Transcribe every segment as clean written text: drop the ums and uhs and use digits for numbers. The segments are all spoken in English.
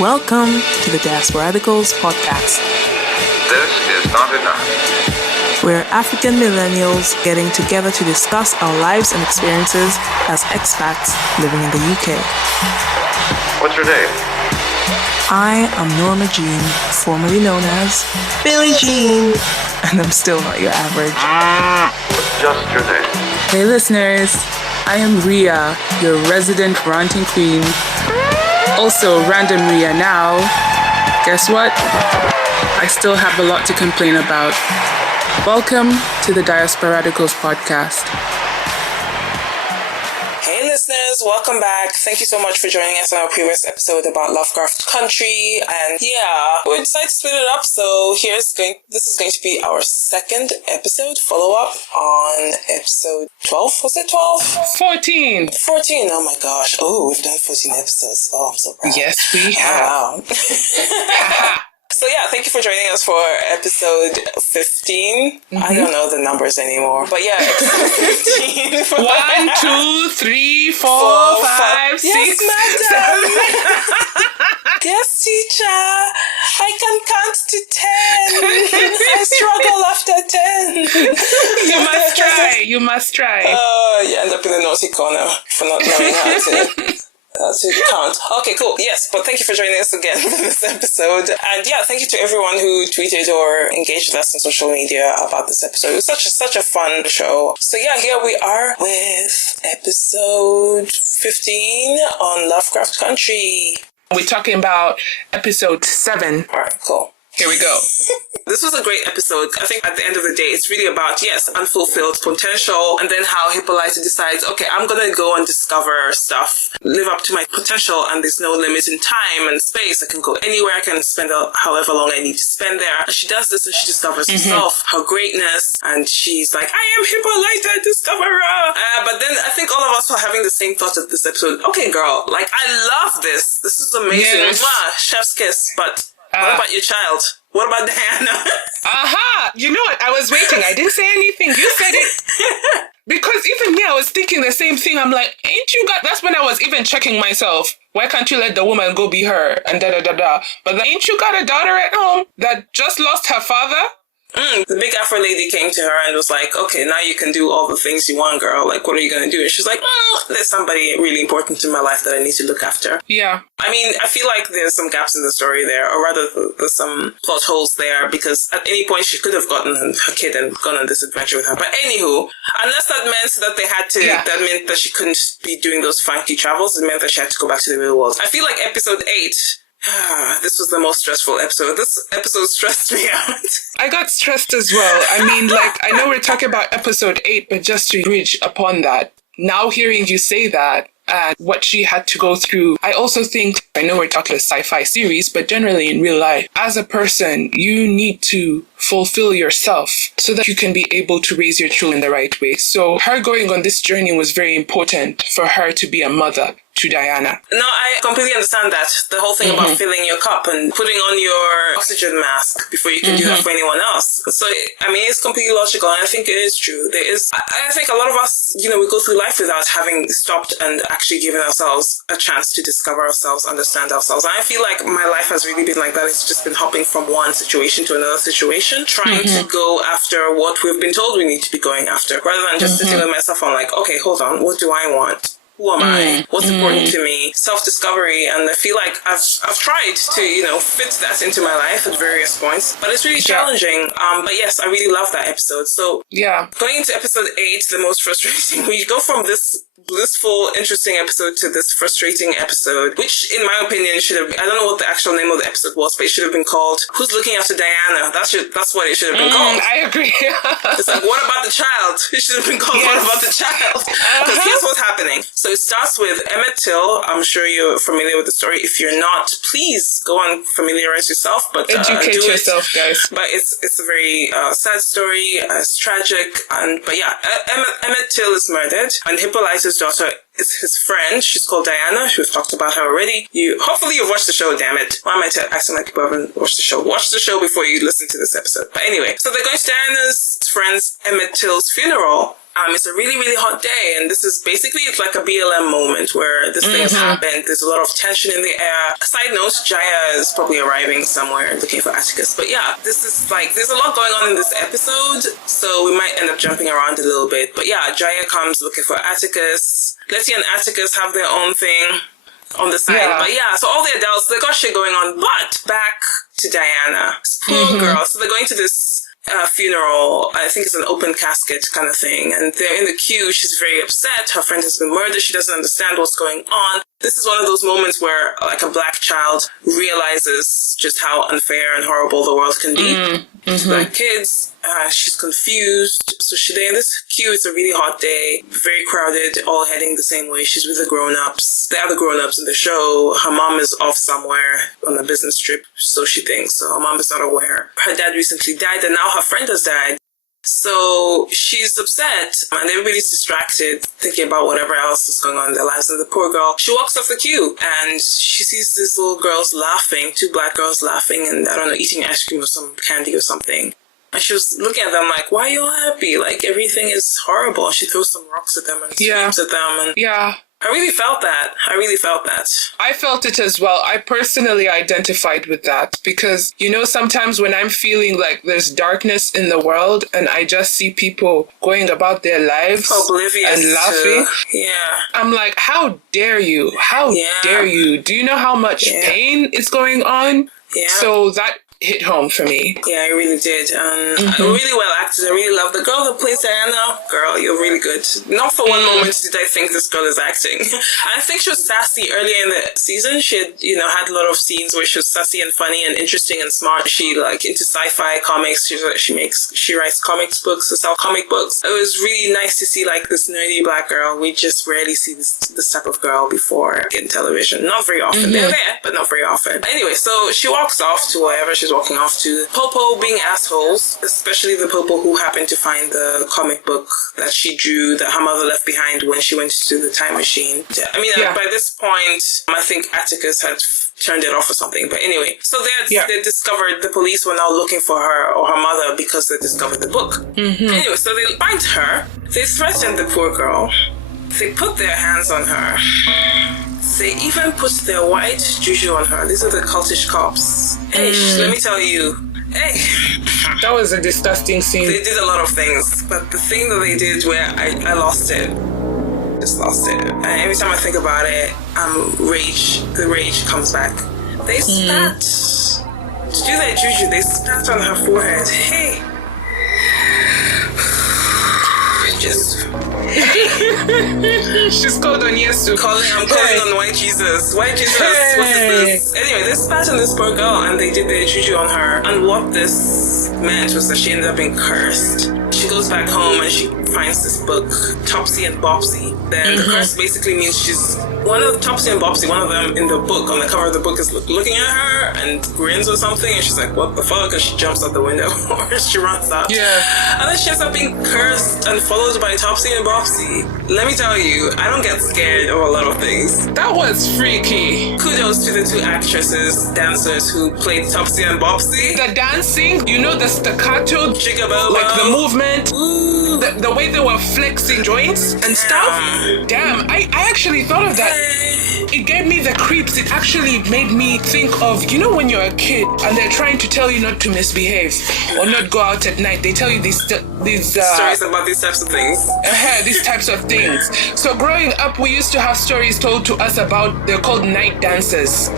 Welcome to the Diasporadicals podcast. This is not enough. We're African millennials getting together to discuss our lives and experiences as expats living in the UK. What's your name? I am Norma Jean, formerly known as Billie Jean, and I'm still not your average. What's just your name? Hey listeners, I am Ria, your resident ranting queen. Also, random Ria now. Guess what? I still have a lot to complain about. Welcome to the Diasporadicals podcast. Hey listeners, welcome back. Thank you so much for joining us on our previous episode about Lovecraft Country. And yeah, we decided to split it up, so this is going to be our second episode follow-up on episode 12. Was it 12? 14. 14, oh my gosh. Oh, we've done 14 episodes. Oh, I'm so proud. Yes, we have. Wow. So yeah, thank you for joining us for episode 15. I don't know the numbers anymore, but yeah, episode 15. 1, 2, 3, 4, 5, 6, Yes, madam. Yes, teacher. I can count to 10. I struggle after 10. You must try. You end up in the naughty corner for not knowing how to count. Okay, cool. Yes, but thank you for joining us again for this episode. And yeah, thank you to everyone who tweeted or engaged with us on social media about this episode. It was such a fun show. So yeah, here we are with episode 15 on Lovecraft Country. We're talking about episode 7. All right, cool. Here we go. This was a great episode. I think at the end of the day, it's really about, yes, unfulfilled potential, and then how Hippolyta decides, okay, I'm going to go and discover stuff, live up to my potential, and there's no limit in time and space. I can go anywhere. I can spend however long I need to spend there. And she does this, and she discovers herself, her greatness, and she's like, I am Hippolyta, discoverer. But then I think all of us were having the same thought at this episode. Okay, girl, like, I love this. This is amazing. Yes. Mwah, chef's kiss. But what about your child? What about Diana? Aha! You know what? I was waiting. I didn't say anything. You said it. Because even me, I was thinking the same thing. I'm like, that's when I was even checking myself. Why can't you let the woman go be her? And da-da-da-da. But then, ain't you got a daughter at home that just lost her father? The big Afro lady came to her and was like, okay, now you can do all the things you want, girl. Like, what are you going to do? And she's like, there's somebody really important in my life that I need to look after. Yeah. I mean, I feel like there's some gaps in the story there, or rather there's some plot holes there, because at any point she could have gotten her kid and gone on this adventure with her. But anywho, unless that meant that they had to, that meant that she couldn't be doing those funky travels, it meant that she had to go back to the real world. I feel like episode 8... this was the most stressful episode. This episode stressed me out. I got stressed as well. I mean, like, I know we're talking about episode 8, but just to reach upon that, now hearing you say that, and what she had to go through, I also think, I know we're talking a sci-fi series, but generally in real life, as a person, you need to fulfill yourself so that you can be able to raise your children the right way. So her going on this journey was very important for her to be a mother to Diana. No, I completely understand that. The whole thing about filling your cup and putting on your oxygen mask before you can do that for anyone else. So, I mean, it's completely logical, and I think it is true. I think a lot of us, we go through life without having stopped and actually given ourselves a chance to discover ourselves, understand ourselves. And I feel like my life has really been like that. It's just been hopping from one situation to another situation, trying to go after what we've been told we need to be going after, rather than just sitting with myself and like, okay, hold on, what do I want? Who am I? What's important to me? Self-discovevery. And I feel like I've tried to, fit that into my life at various points, but it's really challenging. But yes, I really love that episode. So going into episode 8, the most frustrating, we go from this blissful, interesting episode to this frustrating episode, which in my opinion should have, I don't know what the actual name of the episode was, but it should have been called Who's Looking After Diana? That's what it should have been called. I agree. It's like, what about the child? It should have been called What About the Child? Because here's what's happening. So it starts with Emmett Till. I'm sure you're familiar with the story. If you're not, please go and familiarize yourself. But educate yourself, guys. But it's a very sad story. It's tragic. But yeah, Emmett Till is murdered, and Hippolyta's daughter is his friend. She's called Diana. We've talked about her already. Hopefully you've watched the show, damn it. Why am I acting like people haven't watched the show? Watch the show before you listen to this episode. But anyway, so they're going to Diana's friend's Emmett Till's funeral. It's a really, really hot day, and this is basically, it's like a BLM moment where this thing has happened. There's a lot of tension in the air. Side note, Jaya is probably arriving somewhere looking for Atticus. But yeah, this is like, there's a lot going on in this episode, so we might end up jumping around a little bit. But yeah, Jaya comes looking for Atticus. Letty and Atticus have their own thing on the side. Yeah. But yeah, so all the adults, they got shit going on. But back to Diana. Poor girl. So they're going to this funeral. I think it's an open casket kind of thing. And they're in the queue. She's very upset. Her friend has been murdered. She doesn't understand what's going on. This is one of those moments where like a black child realizes just how unfair and horrible the world can be to black kids. She's confused. So they're in this queue. It's a really hot day, very crowded, all heading the same way. She's with the grown-ups. The other grown-ups in the show. Her mom is off somewhere on a business trip, so she thinks. So her mom is not aware. Her dad recently died, and now her friend has died. So she's upset, and everybody's distracted, thinking about whatever else is going on in their lives. And the poor girl, she walks off the queue, and she sees these little girls laughing, 2 black girls laughing, and I don't know, eating ice cream or some candy or something. And she was looking at them like, why are you all happy? Like, everything is horrible. She throws some rocks at them and screams at them. And I really felt that. I felt it as well. I personally identified with that because, you know, sometimes when I'm feeling like there's darkness in the world and I just see people going about their lives oblivious and laughing, I'm like, how dare you? How dare you? Do you know how much pain is going on? Yeah. So that hit home for me. Yeah, I really did. Really well acted. I really love the girl who plays Diana. Girl, you're really good. Not for one moment did I think this girl is acting. I think she was sassy earlier in the season. She had, had a lot of scenes where she was sassy and funny and interesting and smart. She into sci-fi comics. She writes comics books, to sell comic books. It was really nice to see like this nerdy black girl. We just rarely see this type of girl before in television. Not very often. They're there, but not very often. Anyway, so she walks off to wherever she's walking off to. Popo being assholes, especially the Popo who happened to find the comic book that she drew that her mother left behind when she went to the time machine. I mean, by this point, I think Atticus had turned it off or something. But anyway, so they discovered, the police were now looking for her or her mother because they discovered the book. Anyway, so they find her. They threatened the poor girl. They put their hands on her. They even put their white juju on her. These are the cultish cops. Hey, let me tell you. Hey. That was a disgusting scene. They did a lot of things, but the thing that they did where I lost it. Just lost it. And every time I think about it, the rage comes back. They spat. To do their juju, they spat on her forehead. Hey. Just she's called on Yesu. I'm calling on White Jesus. White Jesus, what is this? Anyway, they spat on this poor girl and they did their juju on her. And what this meant was that she ended up being cursed. She goes back home and she finds this book, Topsy and Bopsy. Then the curse basically means she's one of Topsy and Bopsy, one of them in the book, on the cover of the book, is looking at her and grins or something, and she's like, what the fuck? And she jumps out the window or she runs out. Yeah. And then she ends up being cursed and followed by Topsy and Bopsy. Let me tell you, I don't get scared of a lot of things. That was freaky. Kudos to the 2 actresses, dancers who played Topsy and Bopsy. The dancing, the staccato, Jigabella, like the movement, the way they were flexing joints and stuff. Damn, I actually thought of that. It gave me the creeps. It actually made me think of, when you're a kid and they're trying to tell you not to misbehave or not go out at night. They tell you these stories about these types of things. These types of things. So growing up, we used to have stories told to us about, they're called night dancers.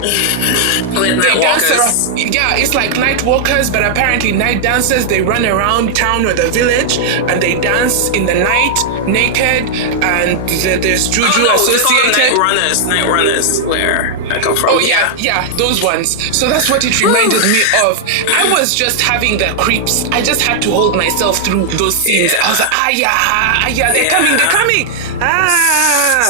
Night walkers. It's like night walkers, but apparently night dancers, they run around town or the village and they dance in the night, naked, and there's juju associated. They call them night runners, where I come from. Oh yeah, those ones. So that's what it reminded me of. I was just having the creeps. I just had to hold myself through those scenes. I was like, they're coming.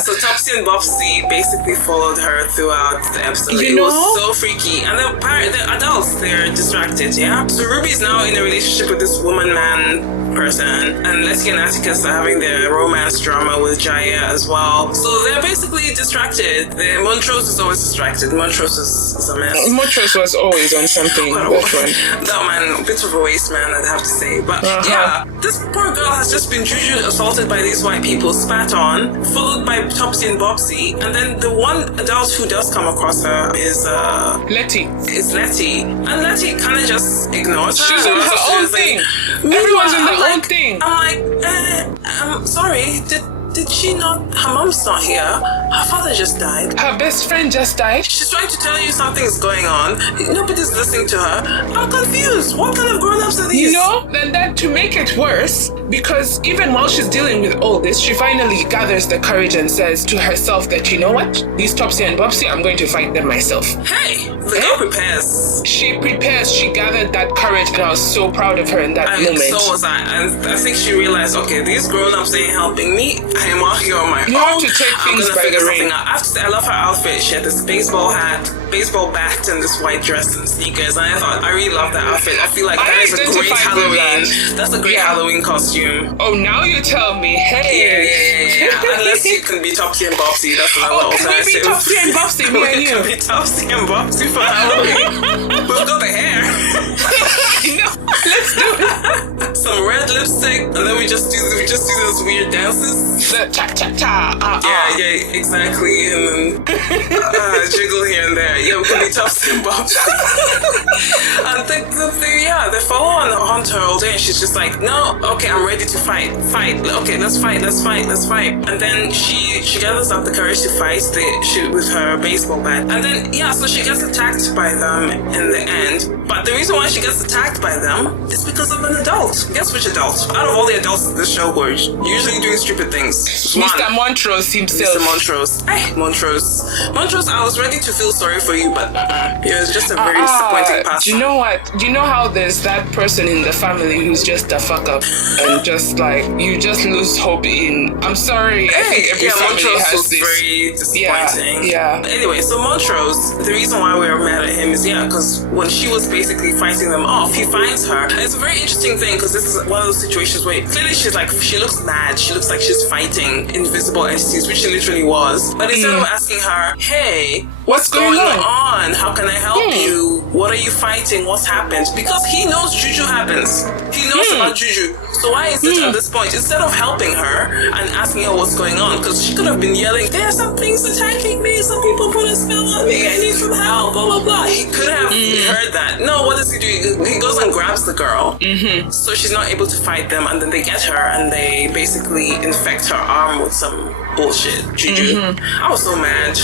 So Topsy and Bopsy basically followed her throughout the episode. You it know? was so freaky. And the adults, they're distracted, yeah? So Ruby's now in a relationship with this woman-man person, and Letty and Atticus are having their romance drama with Jaya as well. So they're basically distracted. Montrose is always distracted. Montrose is a mess. Montrose was always on something. That man, a bit of a waste man, I'd have to say. But yeah, this poor girl has just been juju assaulted by these white people, spat on, followed by Topsy and Bopsy, and then the one adult who does come across her is Letty. Is Letty, and Letty kind of just ignores her. She's on her own thing. Everyone's on their own thing. I'm like, I'm sorry, did she not? Her mom's not here. Her father just died. Her best friend just died. She's trying to tell you something's going on. Nobody's listening to her. I'm confused. What kind of grown-ups are these? You know, and then to make it worse, because even while she's dealing with all this, she finally gathers the courage and says to herself that, you know what? These Topsy and Bopsy, I'm going to fight them myself. Hey, the girl prepares. She prepares. She gathered that courage, and I was so proud of her in that moment. So was I. And I think she realized, okay, these grown-ups ain't helping me. I am out here on my own. You have to take things by the rein. I have to say, I love her outfit. She had this baseball hat, baseball bat, and this white dress and sneakers. And I really love that outfit. I feel like that is a great Halloween. That's a great Halloween costume. Oh, now you tell me. Hey. Yeah. Unless you can be Topsy and Bopsy. That's another alternative. Can we be Topsy and Bopsy, me and you? We can be Topsy and Bopsy for Halloween. We've got the hair. No, let's do it. Some red lipstick, and then we just do those weird dances. The cha-cha-cha. Yeah, exactly. And then jiggle here and there. Yeah, we can be Topsy and Bopsy. And they follow on hunt her all day, and she's just like, no, okay, I'm ready to fight. Okay, let's fight. And then she gathers up the courage to fight with her baseball bat. And then, so she gets attacked by them in the end. But the reason why she gets attacked by them is because of an adult. Guess which adult? Out of all the adults in this show who are usually doing stupid things. Mr. Montrose himself. Mr. Montrose. Hey, Montrose, I was ready to feel sorry for you, but it was just a very disappointing past. Do you know what? Do you know how there's that person in the family who's just a fuck up and just like, you just lose hope in, I'm sorry, I think every family Montrose has was this. very disappointing. Yeah. Anyway, so Montrose, the reason why we were mad at him is, because when she was basically fighting them off, he finds her. And it's a very interesting thing, because this is one of those situations where clearly she looks mad. She looks like she's fighting invisible entities, which she literally was. But instead of asking her, hey, what's going on? How can I help you? What are you fighting? What's happened? Because he knows juju happens. He knows about juju. So why is it at this point, instead of helping her and asking her what's going on, because she could have been yelling, there's some things attacking me, some people put a spell on me, I need some help, blah, blah, blah. He could have heard that. No, what does he do? He goes and grabs the girl. So she's not able to fight them, and then they get her and they basically infect her arm with some bullshit. Juju. I was so mad.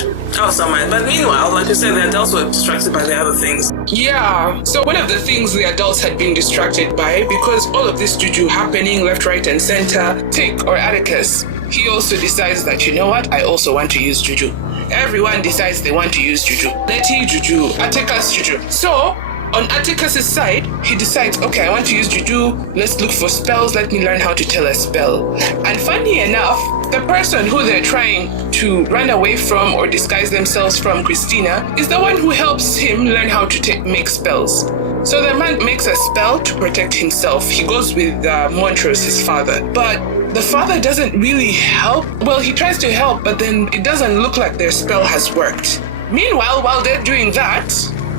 But meanwhile, like you said, the adults were distracted by the other things. Yeah. So one of the things the adults had been distracted by, because all of this juju happening left, right, and center, Tick or Atticus, he also decides that, you know what, I also want to use juju. Everyone decides they want to use juju. Letty juju, Atticus juju. So on Atticus's side, he decides, okay, I want to use juju. Let's look for spells. Let me learn how to tell a spell. And funny enough, the person who they're trying to run away from or disguise themselves from, Christina, is the one who helps him learn how to make spells. So the man makes a spell to protect himself. He goes with Montrose, his father. But the father doesn't really help. Well, he tries to help, but then it doesn't look like their spell has worked. Meanwhile, while they're doing that,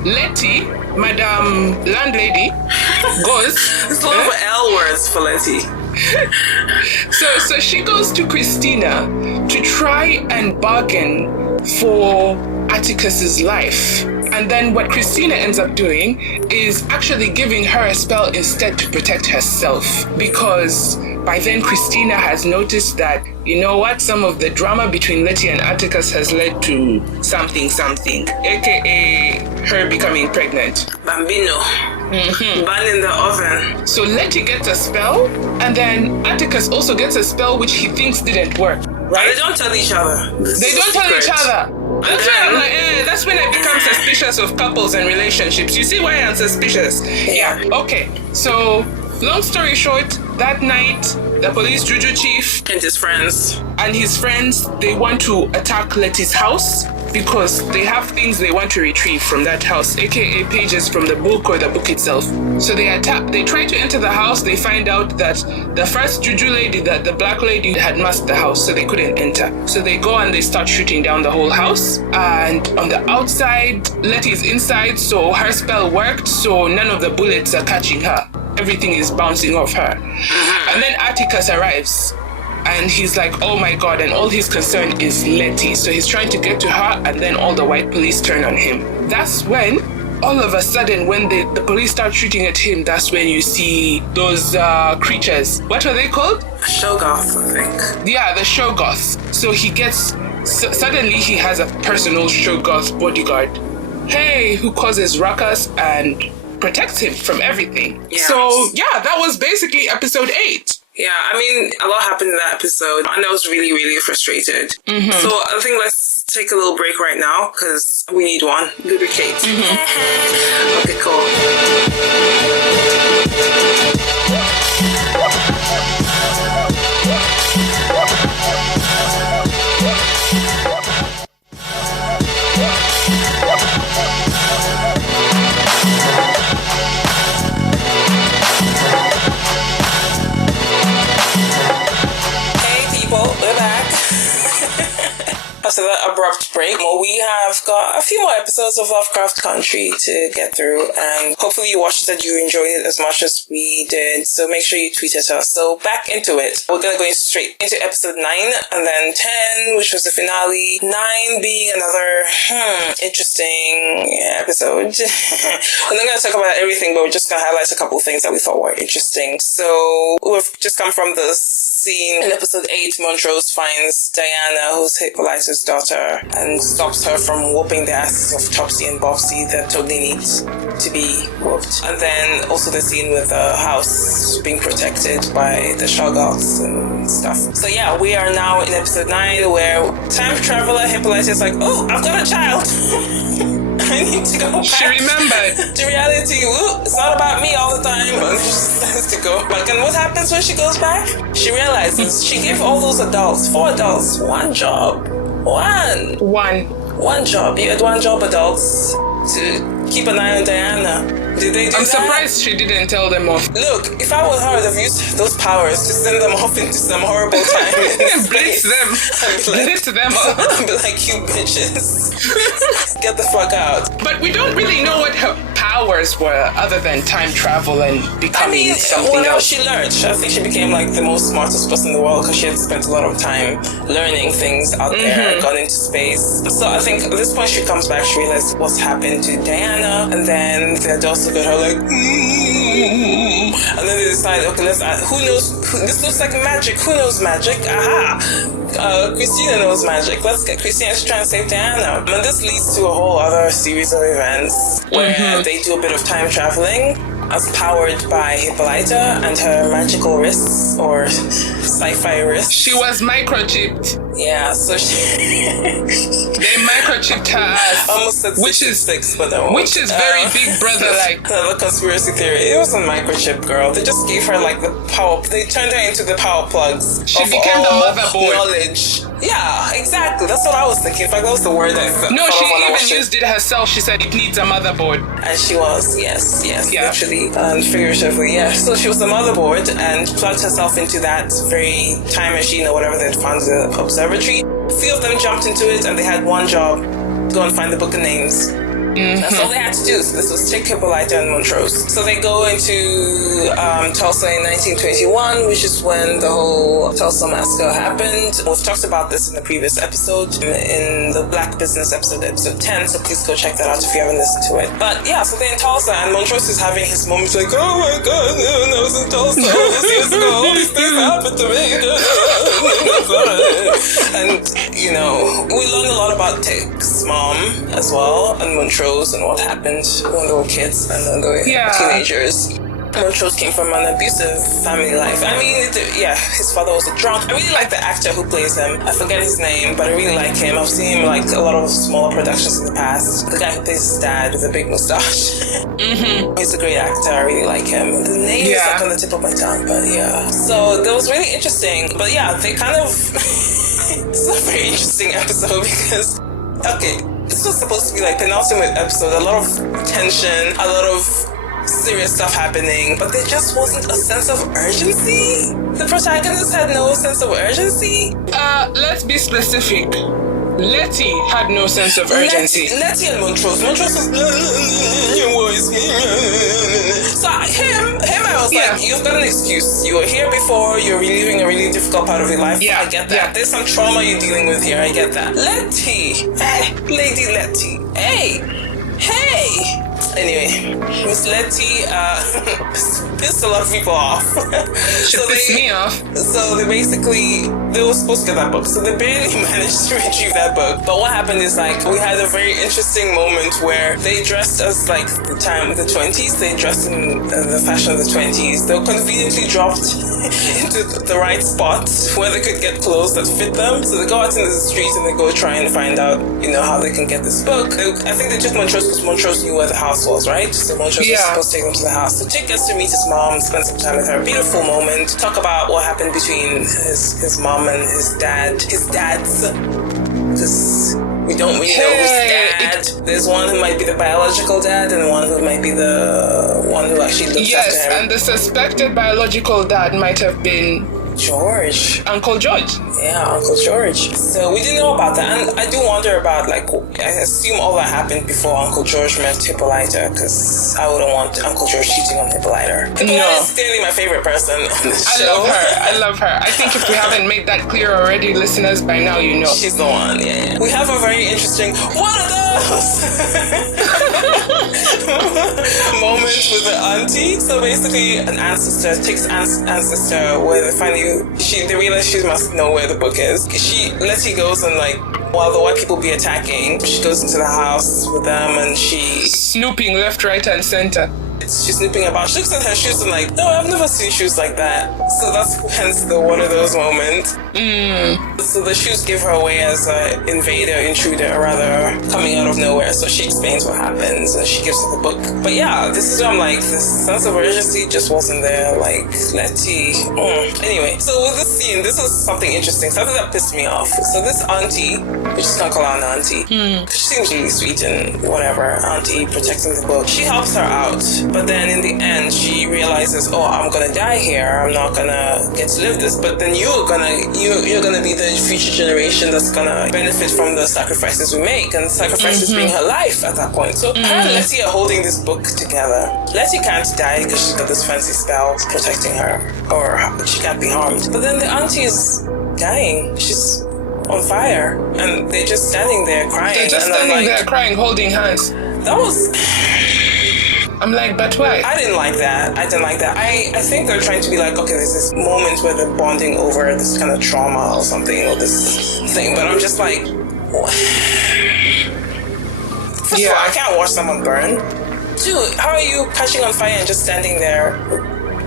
Letty, Madame Landlady, goes... There's a lot of L words for Letty. So she goes to Christina to try and bargain for Atticus's life. And then what Christina ends up doing is actually giving her a spell instead to protect herself. Because by then Christina has noticed that, you know what, some of the drama between Letty and Atticus has led to something, aka her becoming pregnant. Bambino. Bun in the oven. So Letty gets a spell, and then Atticus also gets a spell which he thinks didn't work. Right? They don't tell each other. They don't tell each other. That's why I'm like, that's when I become suspicious of couples and relationships. You see why I'm suspicious? Yeah. Okay. So, long story short, that night, the police juju chief And his friends. and his friends, they want to attack Letty's house because they have things they want to retrieve from that house, aka pages from the book or the book itself. So they try to enter the house. They find out that the first juju lady, that the black lady, had masked the house, so they couldn't enter. So they go and they start shooting down the whole house. And on the outside, Letty's inside, so her spell worked, so none of the bullets are catching her. Everything is bouncing off her. And then Atticus arrives. And he's like, oh my God, and all he's concerned is Letty. So he's trying to get to her, and then all the white police turn on him. That's when, all of a sudden, when the police start shooting at him, that's when you see those creatures. What are they called? Shoggoth, I think. Yeah, the Shoggoths. So he gets, suddenly he has a personal Shoggoth bodyguard. Hey, who causes ruckus and protects him from everything. Yeah. So, yeah, that was basically episode 8. Yeah, I mean, a lot happened in that episode, and I was really, really frustrated. So I think let's take a little break right now, because we need one. Lubricate. Okay, cool. We're back. After that abrupt break, we have got a few more episodes of Lovecraft Country to get through, and hopefully you watched it and you enjoyed it as much as we did, so make sure you tweet at us. So back into it. We're going to go straight into episode 9, and then 10, which was the finale, 9 being another interesting episode. We're not going to talk about everything, but we're just going to highlight a couple of things that we thought were interesting. So we've just come from the scene in episode 8. Montrose finds Diana, who's Hippolyta's daughter, and stops her from whooping the asses of Topsy and Bobsy that totally needs to be whooped. And then also the scene with the house being protected by the Shoggoths and stuff. So yeah, we are now in episode 9, where time traveler Hippolyta is like, oh, I've got a child. I need to go back. She remembered. To reality. Ooh, it's not about me all the time. But she has to go back. And what happens when she goes back? She realizes she gave all those adults, 4 adults, one job. One job. You had one job, adults, to keep an eye on Diana. Did they do I'm that? surprised she didn't tell them off. Look, if I was her, I'd have used those powers to send them off into some horrible time in Blitz space. them. Blitz them up. I'd be like, you bitches. Get the fuck out. But we don't really know what her powers were other than time travel and becoming something else. She learned. I think she became like the most smartest person in the world because she had spent a lot of time learning things out there, gone into space. So I think at this point she comes back, she realizes what's happened to Diana, and then the adults look at her like, and then they decide, okay, who knows? This looks like magic. Who knows magic? Aha! Christina knows magic. Let's get Christina to try and save Diana. And this leads to a whole other series of events where they do a bit of time traveling, as powered by Hippolyta and her magical wrists, or sci-fi wrists. She was microchipped. Yeah, so They microchipped her ass. almost said Which is 66, but which is very Big Brother like. Another conspiracy theory. It wasn't microchip, girl. They just gave her like the power. They turned her into the power plugs. She of became the all motherboard. Knowledge. Yeah, exactly. That's what I was thinking. In fact, that was the word I thought. No, she when I even watched it. used it herself. She said it needs a motherboard. And she was, yes, Yeah. literally and figuratively, yeah. So she was the motherboard and plugged herself into that very time machine or whatever they'd found in the observatory. A few of them jumped into it and they had one job: go and find the book of names. That's all they had to do. So this was Tick, Hippolyta, and Montrose. So they go into Tulsa in 1921, which is when the whole Tulsa massacre happened. We've talked about this in the previous episode, in the Black Business episode 10, so please go check that out if you haven't listened to it. But yeah, so they're in Tulsa, and Montrose is having his moments like, oh my god, I was in Tulsa all these years ago, all these things happened to me. And, you know, we learn a lot about Tick's mom as well, and Montrose, and what happened when they were kids and when they were teenagers. Montrose came from an abusive family life. I mean, his father was a drunk. I really like the actor who plays him. I forget his name, but I really like him. I've seen him like a lot of smaller productions in the past. The guy who plays his dad with a big mustache. He's a great actor. I really like him. The name is like on the tip of my tongue, but yeah. So that was really interesting. But yeah, they kind of... It's a very interesting episode because... Okay, this was supposed to be like penultimate episode. A lot of tension, a lot of serious stuff happening, but there just wasn't a sense of urgency. The protagonist had no sense of urgency. Let's be specific. Letty had no sense of urgency. Letty and Montrose was your voice. So him, I was like, you've got an excuse. You were here before. You're reliving a really difficult part of your life. Yeah, I get that. Yeah. There's some trauma you're dealing with here. I get that. Letty, Lady Letty, hey. Anyway, Miss Letty pissed a lot of people off. She pissed me off. So they were supposed to get that book. So they barely managed to retrieve that book. But what happened is like we had a very interesting moment where they dressed as like the 20s. They dressed in the fashion of the 20s. They were conveniently dropped into the right spot where they could get clothes that fit them. So they go out into the streets and they go try and find out, how they can get this book. I think they took Montrose because Montrose knew where the house was, right? So Montrose was supposed to take them to the house. So Chick gets to meet his mom, spend some time with her. Beautiful moment. Talk about what happened between his mom and his dad. His dads. Because we don't really know who's dad. There's one who might be the biological dad and one who might be the one who actually looks after him. Yes, and the suspected biological dad might have been George. Uncle George. Yeah, Uncle George. So we didn't know about that. And I do wonder about, I assume all that happened before Uncle George met Hippolyta, because I wouldn't want Uncle George cheating on Hippolyta. Hippolyta is clearly my favorite person on this show. I love her. I think if we haven't made that clear already, listeners, by now you know. She's the one, yeah. We have a very interesting, one of those moments with the auntie. So basically, an ancestor takes ancestor where they finally, they realize she must know where the book is. Letty goes and while the white people be attacking, she goes into the house with them and snooping left, right, and center. She's snooping about. She looks at her shoes and no, I've never seen shoes like that. So that's hence the one of those moments. So the shoes give her away as an intruder, rather, coming out of nowhere. So she explains what happens and she gives her the book. But yeah, this is where I'm this sense of urgency just wasn't there. Letty. Anyway, so with this scene, this is something interesting. Something that pissed me off. So this auntie, we're just gonna call her an auntie. She seems really sweet and whatever. Auntie protecting the book. She helps her out. But then in the end, she realizes, I'm gonna die here. I'm not gonna get to live this. But then you're gonna be the future generation that's gonna benefit from the sacrifices we make, and sacrifices being her life at that point. So her and Letty are holding this book together. Letty can't die because she's got this fancy spell protecting her, or she can't be harmed. But then the auntie is dying. She's on fire, and they're just standing there crying. They're just standing there crying, holding hands. That was... I'm but why? I didn't like that. I think they're trying to be okay, there's this moment where they're bonding over this kind of trauma or something, or this thing, but I'm just what? First of all, I can't watch someone burn. Dude, how are you catching on fire and just standing there?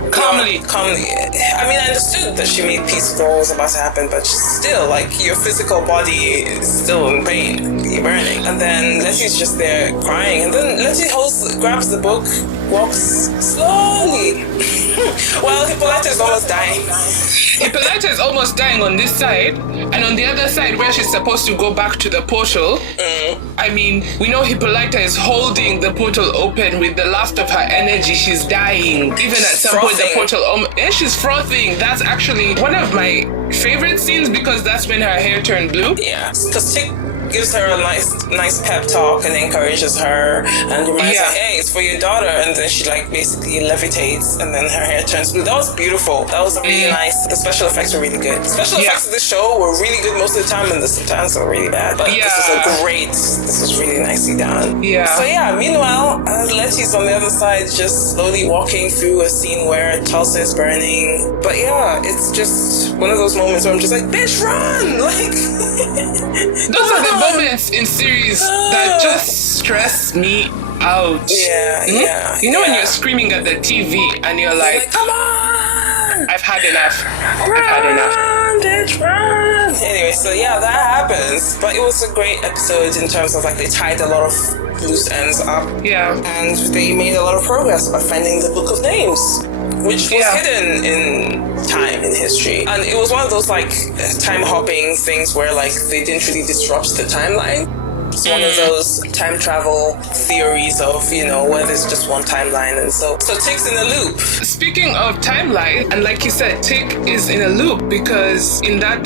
Calmly. I mean, I understood that she made peace with what was about to happen, but still, your physical body is still in pain. You're burning. And then Letty's just there crying. And then Letty grabs the book, walks slowly. While Hippolyta is almost dying. Hippolyta is almost dying on this side, and on the other side where she's supposed to go back to the portal, I mean, we know Hippolyta is holding the portal open with the last of her energy. She's dying. Even at some point the portal, she's frothing. That's actually one of my favorite scenes because that's when her hair turned blue. Yeah, because Chick gives her a nice pep talk and encourages her and reminds her, hey, it's for your daughter. And then she basically levitates and then her hair turns blue. That was beautiful. That was really nice. The special effects were really good. Special effects of this show were really good most of the time, and sometimes they were really bad. But this was really nicely done. Yeah. So meanwhile, Letty's on the other side just slowly walking through a scene where Tulsa is burning. But it's just one of those moments where I'm just bitch, run! Those are the moments in series that just stress me out. Yeah. You know when you're screaming at the TV and you're like, Come on! I've had enough. I've had enough. Bitch, run! Anyway, so yeah, that happens. But it was a great episode in terms of like they tied a lot of loose ends up. Yeah. And they made a lot of progress by finding the Book of Names, which was hidden in time, in history. And it was one of those like time hopping things where like they didn't really disrupt the timeline. It's one of those time travel theories of, you know, where there's just one timeline. And so Tick's in a loop. Speaking of timeline, and like you said, Tick is in a loop because in that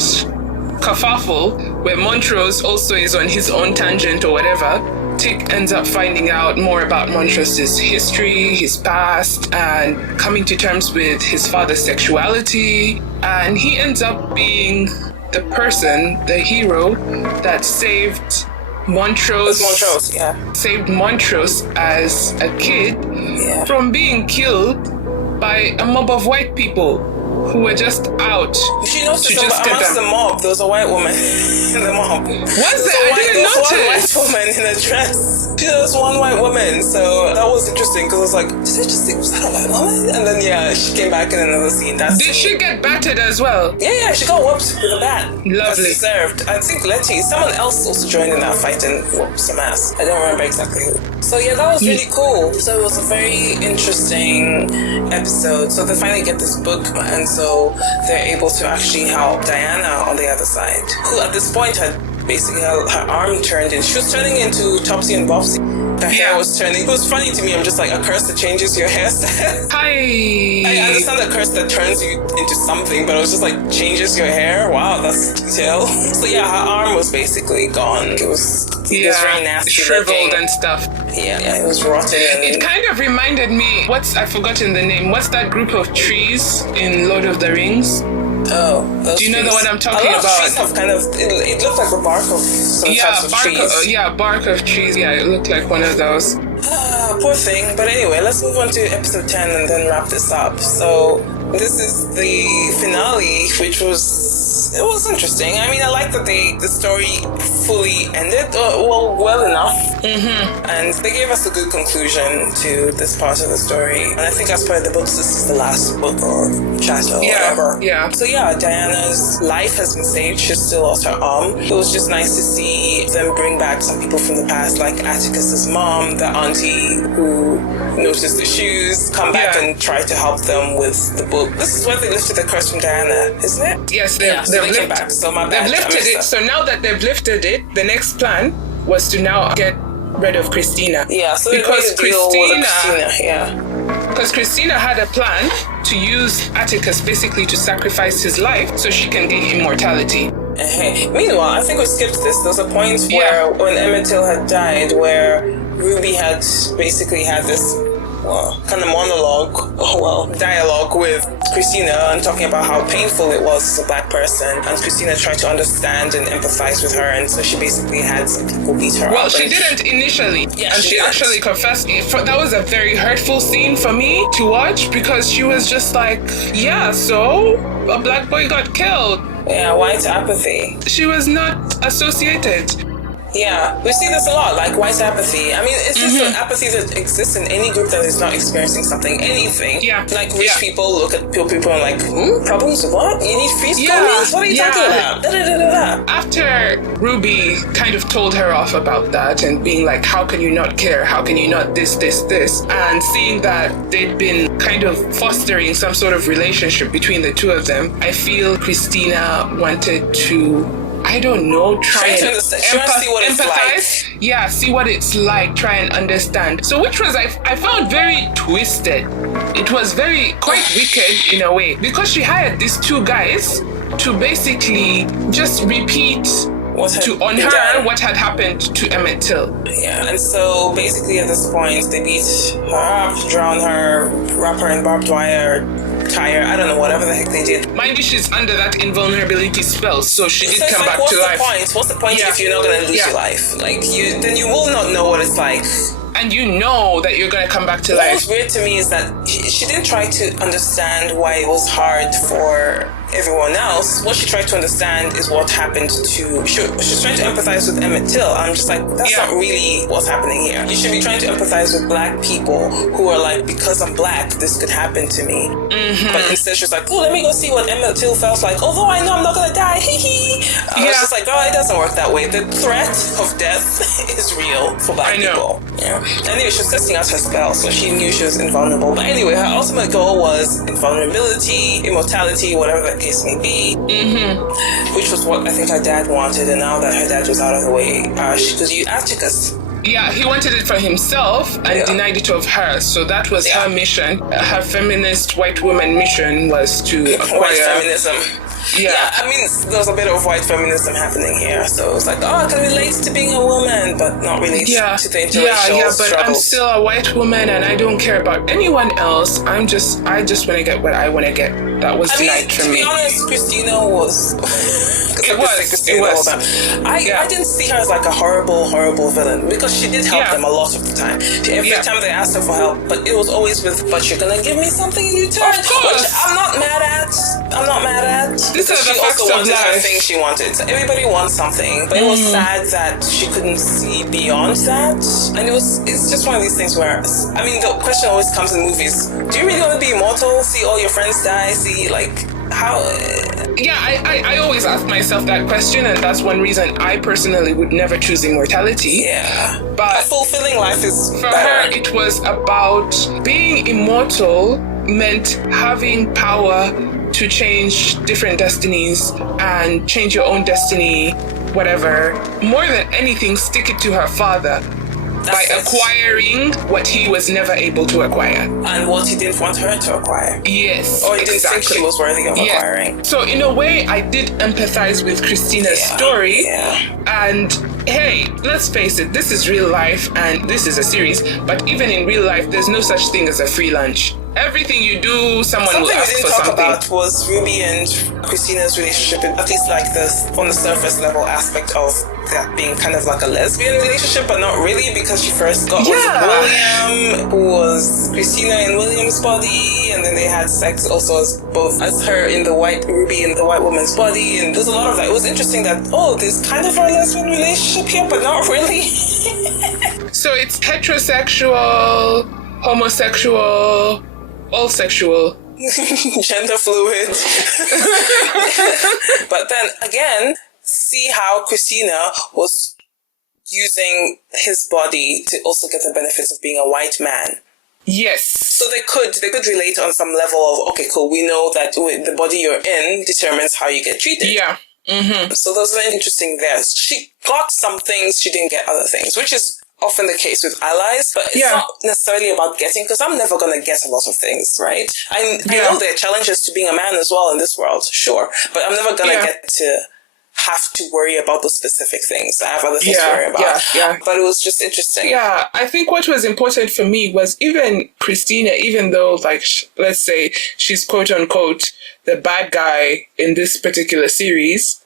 kerfuffle where Montrose also is on his own tangent or whatever, Tick ends up finding out more about Montrose's history, his past, and coming to terms with his father's sexuality. And he ends up being the person, the hero, that saved Montrose, saved Montrose as a kid from being killed by a mob of white people who were just out She noticed to just get amongst them. the mob, there was a white woman in the mob. Was there? I didn't There was one notice. white woman in a dress. She was one white woman, so that was interesting because I was like, did I just think, was that a white woman? And then she came back in another scene. Did she get battered as well? Yeah, she got whooped with a bat. Lovely. That's deserved. I think Letty, someone else also joined in that fight and whooped some ass. I don't remember exactly who. So yeah, that was really cool. So it was a very interesting episode. So they finally get this book, and so they're able to actually help Diana on the other side, who at this point had basically her arm turned in. She was turning into Topsy and Bopsy. Her hair was turning. It was funny to me. I'm just like, a curse that changes your hairstyle. I understand a curse that turns you into something, but it was just like, changes your hair? Wow, that's detail. So yeah, her arm was basically gone. It was very nasty shriveled looking. And stuff. Yeah, it was rotten. It kind of reminded me, I've forgotten the name. What's that group of trees in Lord of the Rings? Oh, do you know the one I'm talking about? Trees have kind of, it looked like the bark of some types of trees. Bark of trees. Yeah, it looked like one of those. Poor thing. But anyway, let's move on to episode 10 and then wrap this up. So this is the finale, which was interesting. I mean, I like that the story fully ended well enough. Mm-hmm. And they gave us a good conclusion to this part of the story. And I think as per the books, this is the last book or chapter or whatever. Yeah. So yeah, Diana's life has been saved. She still lost her arm. It was just nice to see them bring back some people from the past, like Atticus's mom, the auntie who noticed the shoes, come back and try to help them with the book. This is where they lifted the curse from Diana, isn't it? Yes, they came back. So my bad. They've lifted it. So now that they've lifted it, the next plan was to now get rid of Christina. Yeah, so because Christina Because Christina had a plan to use Atticus basically to sacrifice his life so she can gain immortality. Meanwhile, I think we skipped this. There was a point where when Emmett Till had died, where Ruby had basically had this kind of dialogue with Christina and talking about how painful it was as a black person, and Christina tried to understand and empathize with her, and so she basically had some people beat her up. Well, she didn't initially, and she actually confessed. That was a very hurtful scene for me to watch because she was just like, yeah, so a black boy got killed. Yeah, white apathy. She was not associated. Yeah, we see this a lot, like white apathy. I mean, it's just an apathy that exists in any group that is not experiencing something, anything. Yeah. Like rich people look at poor people and like, problems with what? You need free school meals? What are you talking about? Da-da-da-da-da. After Ruby kind of told her off about that and being like, how can you not care? How can you not this? And seeing that they'd been kind of fostering some sort of relationship between the two of them, I feel Christina wanted to, I don't know, try and empathize. Like. Yeah, see what it's like, try and understand. So which was, I found very twisted. It was quite wicked in a way. Because she hired these two guys to basically just repeat what had happened to Emmett Till. Yeah, and so basically at this point, they beat her up, drown her, wrap her in barbed wire, tire, I don't know, whatever the heck they did. Mind you, she's under that invulnerability spell, so she did come back to life. What's the point if you're not going to lose your life? Like, then you will not know what it's like. And you know that you're going to come back to life. What was weird to me is that she didn't try to understand why it was hard for everyone else, what she tried to understand is what happened to... She's trying to empathize with Emmett Till. I'm just like, that's not really what's happening here. You should be trying to empathize with black people who are like, because I'm black, this could happen to me. But instead she's like, oh, let me go see what Emmett Till felt like. Although I know I'm not going to die. I was just like, oh, it doesn't work that way. The threat of death is real for black people. Yeah. Anyway, she was testing out her spell, so she knew she was invulnerable. But anyway, her ultimate goal was invulnerability, immortality, whatever that case may be. Which was what I think her dad wanted, and now that her dad was out of the way, she could use Atticus. Yeah, he wanted it for himself and denied it of her. So that was her mission. Her feminist white woman mission was to acquire... White feminism. Yeah, I mean, there was a bit of white feminism happening here, so it was like, oh, I can relate to being a woman, but not really to the interracial but struggles. I'm still a white woman, and I don't care about anyone else. I just want to get what I want to get. That was denied for me. To be honest, Christina was... It was. I didn't see her as like a horrible villain, because she did help them a lot of the time. Every time they asked her for help, but it was always with, but you're gonna give me something in return. Of course. Which I'm not mad at. These are the facts also of wanted life. her thing she wanted. So everybody wants something, but it was sad that she couldn't see beyond that. And it's just one of these things where, I mean, the question always comes in movies: do you really want to be immortal? See all your friends die? See, like, how? Yeah, I always ask myself that question, and that's one reason I personally would never choose immortality. Yeah, but a fulfilling life is for her. It was about being immortal meant having power to change different destinies and change your own destiny, whatever. More than anything, stick it to her father. By acquiring what he was never able to acquire. And what he didn't want her to acquire. Yes, or he didn't think she was worthy of acquiring. So in a way, I did empathize with Christina's story. Yeah. And hey, let's face it, this is real life and this is a series. But even in real life, there's no such thing as a free lunch. Everything you do, someone will ask for something. Something we didn't talk about was Ruby and Christina's relationship, at least like on the surface level aspect of that being kind of like a lesbian relationship, but not really, because she first got with William, who was Christina in William's body, and then they had sex also as her in the Ruby in the white woman's body, and there's a lot of that. It was interesting that, there's kind of a lesbian relationship here, but not really. So it's heterosexual, homosexual, all sexual. Gender fluid. But then again, see how Christina was using his body to also get the benefits of being a white man. Yes. So they could relate on some level of, okay, cool, we know that the body you're in determines how you get treated. Yeah. So there's something interesting there. She got some things, she didn't get other things, which is often the case with allies, but it's not necessarily about getting, because I'm never going to get a lot of things, right? I know there are challenges to being a man as well in this world, sure, but I'm never going to get to have to worry about those specific things. I have other things to worry about. But it was just interesting. Yeah, I think what was important for me was even Christina, even though, like, let's say she's quote unquote the bad guy in this particular series,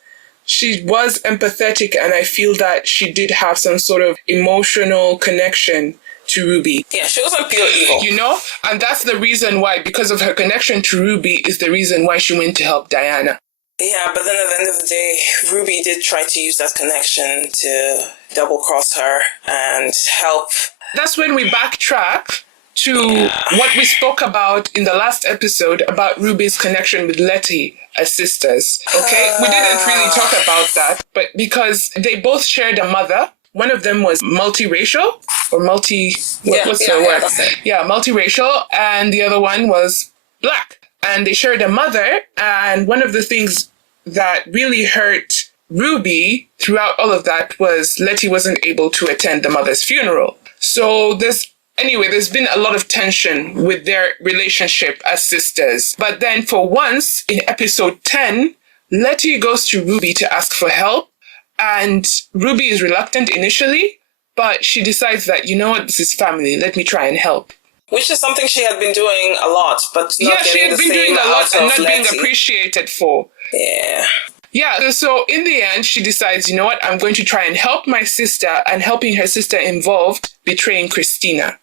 she was empathetic, and I feel that she did have some sort of emotional connection to Ruby. Yeah, she wasn't pure evil. You know? And that's the reason why, because of her connection to Ruby, is the reason why she went to help Diana. Yeah, but then at the end of the day, Ruby did try to use that connection to double-cross her and help. That's when we backtrack to what we spoke about in the last episode about Ruby's connection with Letty as sisters. Okay? We didn't really talk about that, but because they both shared a mother. One of them was multiracial or what's the word? That's it. Yeah, multiracial, and the other one was black. And they shared a mother, and one of the things that really hurt Ruby throughout all of that was Letty wasn't able to attend the mother's funeral. So there's been a lot of tension with their relationship as sisters. But then for once, in episode 10, Letty goes to Ruby to ask for help, and Ruby is reluctant initially, but she decides that, you know what, this is family, let me try and help. Which is something she had been doing a lot, but not getting the same out of Letty. Yeah, she had been doing a lot and not being appreciated for. Yeah. Yeah, so in the end, she decides, you know what, I'm going to try and help my sister, and helping her sister involved betraying Christina.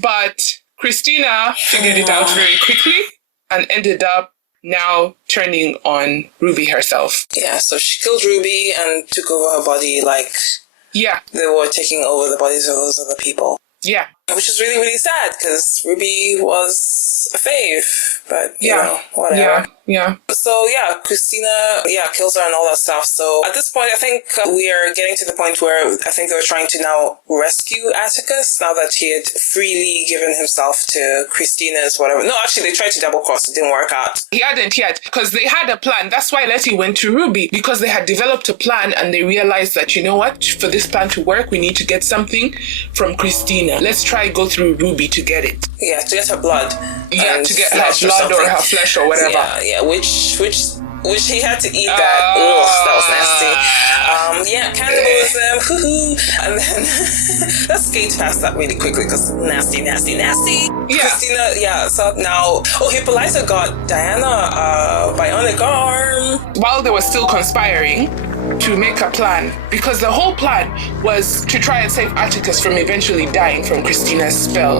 But Christina figured it out very quickly and ended up now turning on Ruby herself. Yeah, so she killed Ruby and took over her body like Yeah. they were taking over the bodies of those other people. Yeah. Which is really, really sad because Ruby was a fave, but you Yeah. know, whatever. Yeah. Yeah. So yeah, Christina, kills her and all that stuff. So at this point, I think we are getting to the point where I think they were trying to now rescue Atticus now that he had freely given himself to Christina's whatever. No, actually, they tried to double cross. It didn't work out. He hadn't yet, because they had a plan. That's why Letty went to Ruby, because they had developed a plan and they realized that, you know what, for this plan to work, we need to get something from Christina. Let's try go through Ruby to get it. Yeah, to get her blood. Yeah, and to get her flesh blood or something. her flesh or whatever. Yeah, which he had to eat that. Ugh, that was nasty. Cannibalism, hoo-hoo. And then let's skate past that really quickly because nasty. Yeah. Christina, so now, Hippolyta got Diana bionic arm. While they were still conspiring to make a plan, because the whole plan was to try and save Atticus from eventually dying from Christina's spell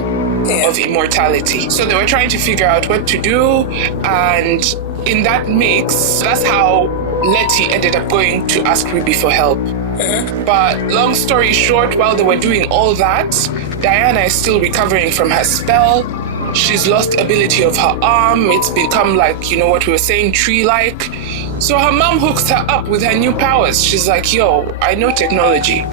of immortality. So they were trying to figure out what to do, and in that mix, that's how Letty ended up going to ask Ruby for help. But long story short, while they were doing all that, Diana is still recovering from her spell. She's lost ability of her arm. It's become like, you know what we were saying, tree-like. So her mom hooks her up with her new powers. She's like, yo, I know technology.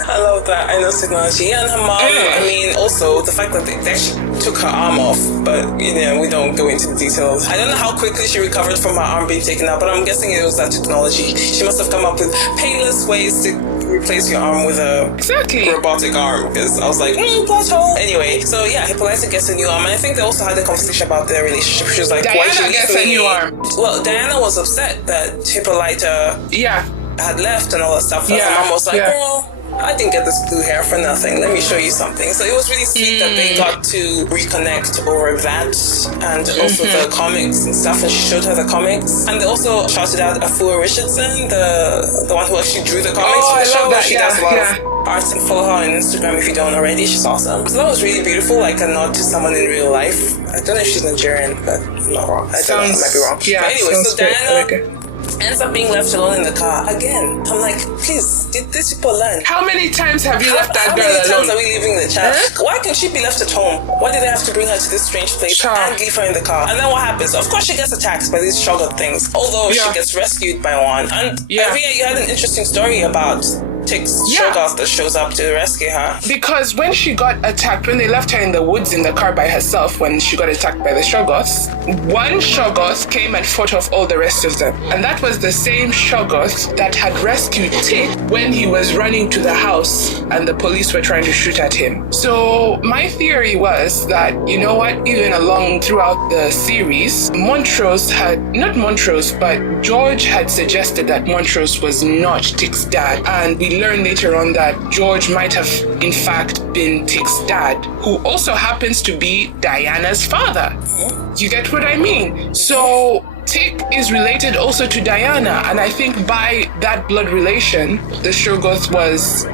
I love that. I know technology. And her mom, I mean, also the fact that they actually took her arm off, but, we don't go into the details. I don't know how quickly she recovered from her arm being taken out, but I'm guessing it was that technology. She must have come up with painless ways to replace your arm with a robotic arm, because I was like, plot hole. Anyway, so yeah, Hippolyta gets a new arm, and I think they also had a conversation about their relationship. She was like, Diana gets a new arm. Well, Diana was upset that Hippolyta had left and all that stuff. And her mom was like, well, I didn't get this blue hair for nothing. Let me show you something. So it was really sweet that they got to reconnect over that, and also the comics and stuff. And she showed her the comics, and they also shouted out Afua Richardson, the one who actually drew the comics. Oh, I love that. She does a lot of art, and follow her on Instagram if you don't already. She's awesome. So that was really beautiful, like a nod to someone in real life. I don't know if she's Nigerian, but I'm not wrong. I don't know. I might be wrong. Yeah, but anyway, so Diana ends up being left alone in the car again. I'm like, please, did these people learn? How many times have you left that girl alone? How many times are we leaving the child? Why can't she be left at home? Why did they have to bring her to this strange place and leave her in the car? And then what happens? Of course she gets attacked by these shoggoth things, although she gets rescued by one. And Avia, you had an interesting story about Shoggoth that shows up to rescue her. Because when she got attacked, when they left her in the woods in the car by herself, when she got attacked by the Shoggoths, one Shoggoth came and fought off all the rest of them. And that was the same Shoggoth that had rescued Tick when he was running to the house and the police were trying to shoot at him. So my theory was that, you know what, even along throughout the series, George had suggested that Montrose was not Tick's dad. And we learn later on that George might have in fact been Tick's dad, who also happens to be Diana's father. You get what I mean? So Tick is related also to Diana, and I think by that blood relation, the Shoggoth was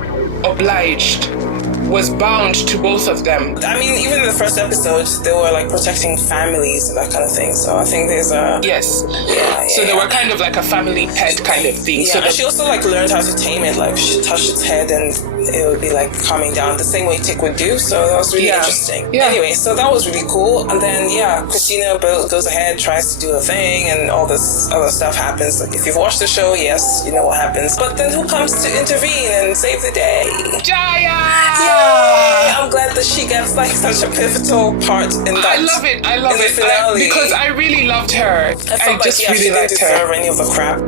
bound to both of them. I mean, even in the first episode, they were like protecting families and that kind of thing. So I think there's a... Yes. So they were kind of like a family pet kind of thing. Yeah, so and she also like learned how to tame it. Like she touched its head and it would be like calming down the same way Tick would do. So that was really interesting. Yeah. Anyway, so that was really cool. And then, Christina goes ahead, tries to do her thing, and all this other stuff happens. Like if you've watched the show, yes, you know what happens. But then who comes to intervene and save the day? Jaya! Yay! I'm glad that she gets like such a pivotal part in that. I love it. Because I really loved her. I just really liked her. She didn't deserve any of the crap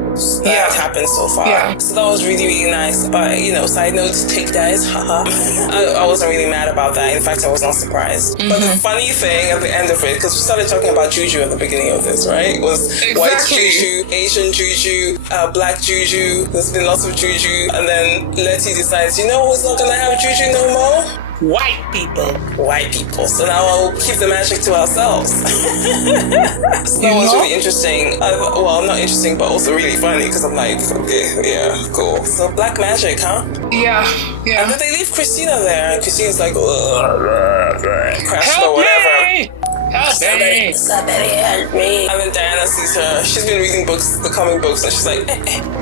that happened so far. Yeah. So that was really, really nice. But, side note, Tick dies. I wasn't really mad about that. In fact, I was not surprised. But the funny thing at the end of it, because we started talking about Juju at the beginning of this, right? Was white Juju, Asian Juju, black Juju. There's been lots of Juju. And then Letty decides, who's not going to have Juju no more? White people. So now I'll keep the magic to ourselves. So that was really interesting. Well, not interesting, but also really funny because I'm like, okay, yeah, cool. So black magic, huh? Yeah. And then they leave Christina there, and Christina's like, crashed or whatever. Help me. Somebody help me. And then Diana sees her. She's been reading books, the comic books, and she's like,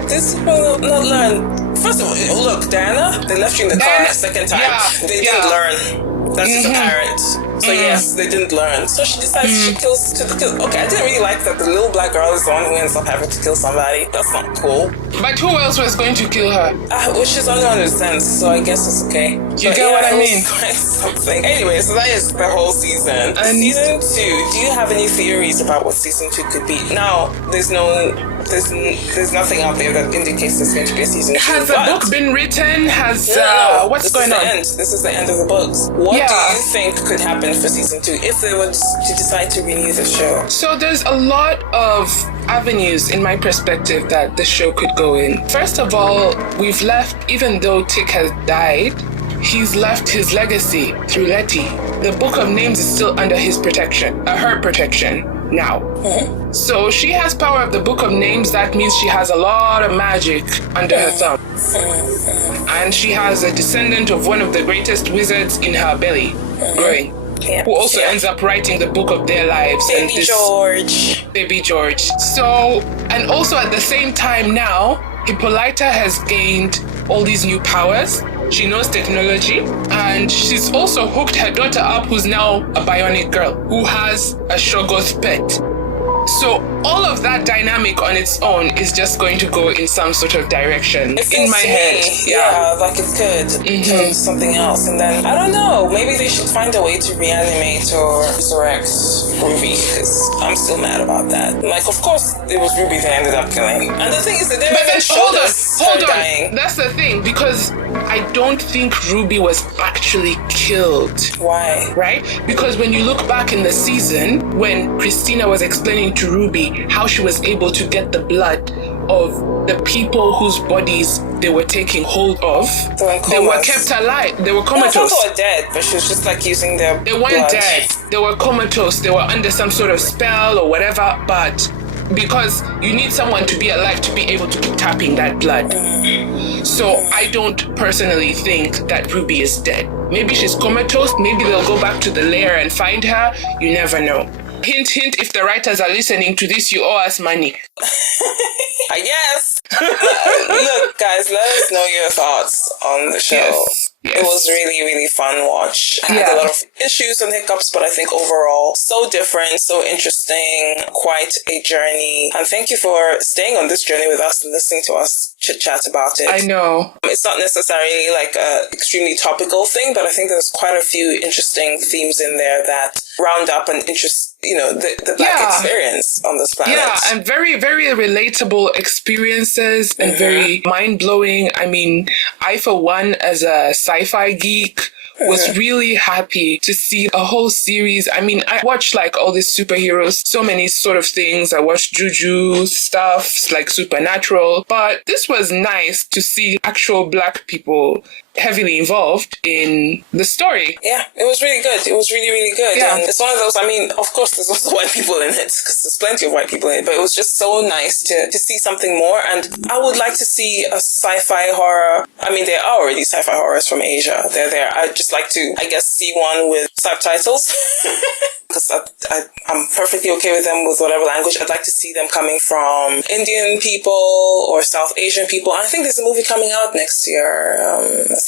this will not learn. First of all, look, Diana, they left you in the car a second time. Yeah, They didn't learn. That's just apparent. So yes, they didn't learn. So she decides she kills to the kill. Okay, I didn't really like that the little black girl is the one who ends up having to kill somebody. That's not cool. But who else was going to kill her? Well, she's only understands, so I guess it's okay. You get what I mean? Something. Anyway, so that is the whole season. Season 2. Do you have any theories about what season 2 could be? Now, there's nothing out there that indicates there's going to be a season 2. Has the book been written? What's going on? This is the end of the books. What do you think could happen for season 2 if they were to decide to renew the show? So there's a lot of avenues in my perspective that the show could go in. First of all, we've left, even though Tick has died, he's left his legacy through Letty. The Book of Names is still under his protection, her protection now. So she has power of the Book of Names. That means she has a lot of magic under her thumb. And she has a descendant of one of the greatest wizards in her belly growing. Who also ends up writing the book of their lives. Baby George. So, and also at the same time now, Hippolyta has gained all these new powers. She knows technology, and she's also hooked her daughter up, who's now a bionic girl, who has a Shoggoth pet. So all of that dynamic on its own is just going to go in some sort of direction in my head. Yeah, like it could turn to something else. And then, I don't know, maybe they should find a way to reanimate or resurrect Ruby, because I'm still mad about that. Like, of course, it was Ruby they ended up killing. And the thing is that they even showed us her dying. That's the thing, because I don't think Ruby was actually killed. Why? Right? Because when you look back in the season, when Christina was explaining to Ruby how she was able to get the blood of the people whose bodies they were taking hold of, they were kept alive. They were comatose. No, I thought they were dead, but she was just like using their They weren't blood. dead. They were comatose. They were under some sort of spell or whatever, but because you need someone to be alive to be able to keep tapping that blood. So I don't personally think that Ruby is dead. Maybe she's comatose. Maybe they'll go back to the lair and find her. You never know. Hint, hint, if the writers are listening to this, you owe us money. I guess. Look, guys, let us know your thoughts on the show. Yes. It was really, really fun watch. I had a lot of issues and hiccups, but I think overall, so different, so interesting, quite a journey. And thank you for staying on this journey with us and listening to us chit-chat about it. I know. It's not necessarily like a extremely topical thing, but I think there's quite a few interesting themes in there that round up and the Black experience on this planet. Yeah, and very, very relatable experiences and very mind-blowing. I mean, I, for one, as a sci-fi geek, was really happy to see a whole series. I mean, I watched like all these superheroes, so many sort of things. I watched Juju stuff, like Supernatural, but this was nice to see actual Black people heavily involved in the story. Yeah, it was really good. It was really, really good. Yeah. And it's one of those, I mean, of course, there's also white people in it, because there's plenty of white people in it, but it was just so nice to see something more. And I would like to see a sci-fi horror. I mean, there are already sci-fi horrors from Asia. They're there. I'd just like to, I guess, see one with subtitles. Because I'm perfectly okay with them with whatever language. I'd like to see them coming from Indian people or South Asian people. I think there's a movie coming out next year.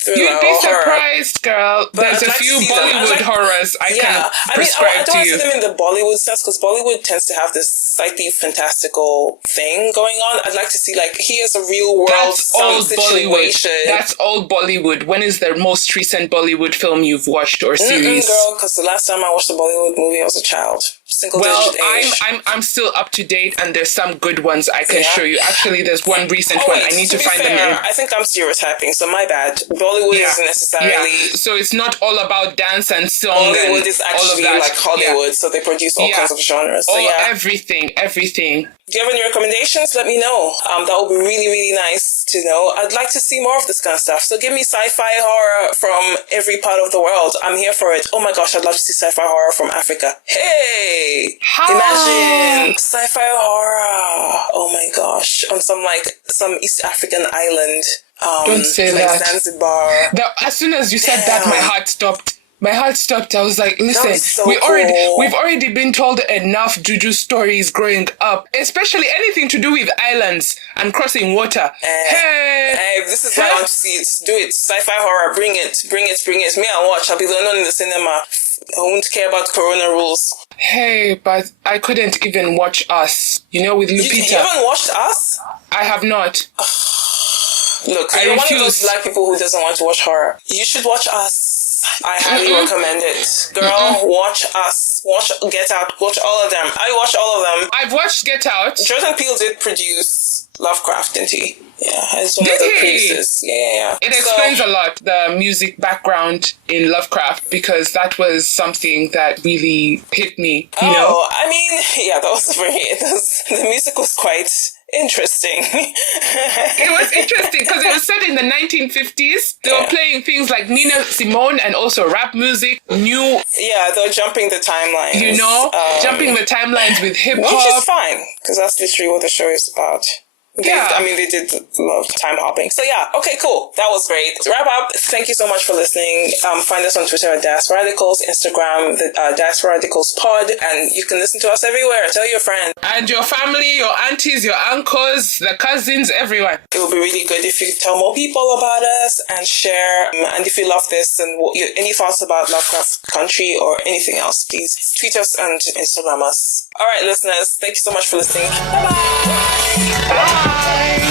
You'd be surprised, girl. But there's a few Bollywood horrors I can prescribe I don't to want to you. see them in the Bollywood sense, because Bollywood tends to have this slightly fantastical thing going on. I'd like to see, like, here's a real world situation. Bollywood. That's old Bollywood. When is the most recent Bollywood film you've watched or series? Girl, because the last time I watched a Bollywood movie, I was a child. Single-digit age. I'm still up to date, and there's some good ones I can show you. Actually, there's one recent one. I need to find them in. I think I'm stereotyping, so my bad. Bollywood isn't necessarily... Yeah. So it's not all about dance and song. Bollywood is actually like Hollywood, so they produce all kinds of genres. So everything. Do you have any recommendations? Let me know. That would be really, really nice to know. I'd like to see more of this kind of stuff. So give me sci-fi horror from every part of the world. I'm here for it. Oh my gosh, I'd love to see sci-fi horror from Africa. Hey! Imagine sci-fi horror. Oh my gosh. On some East African island. Don't say like that. Zanzibar. As soon as you said that, my heart stopped. My heart stopped. I was like, listen, was so we've cool. already been told enough juju stories growing up, especially anything to do with islands and crossing water. Hey, this is what I want to see. Do it. Sci-fi horror. Bring it. Me and watch. I'll be the only one in the cinema. I won't care about corona rules. Hey, but I couldn't even watch Us. With Lupita. You haven't watched Us? I have not. Look, I you're one of refuse. those black people who doesn't want to watch horror. You should watch Us. I highly recommend it. Girl, watch Us. Watch Get Out. Watch all of them. I watched all of them. I've watched Get Out. Jordan Peele did produce Lovecraft, didn't he? Yeah, it's one Did of the he? producers. Yeah. It explains a lot, the music background in Lovecraft, because that was something that really hit me, you know? I mean, yeah, the music was quite interesting. It was interesting because it was set in the 1950s. They were playing things like Nina Simone and also rap music, new, Yeah, they're jumping the timelines. jumping the timelines with hip Which is hop. fine, because that's literally what the show is about. They did love time hopping. So yeah, okay, cool. That was great. To wrap up, thank you so much for listening. Find us on Twitter at Diasporadicals, Instagram, the Diasporadicals pod, and you can listen to us everywhere. Tell your friends. And your family, your aunties, your uncles, the cousins, everyone. It would be really good if you could tell more people about us and share. And if you love this and any thoughts about Lovecraft Country or anything else, please tweet us and Instagram us. All right, listeners, thank you so much for listening. Bye-bye. Bye.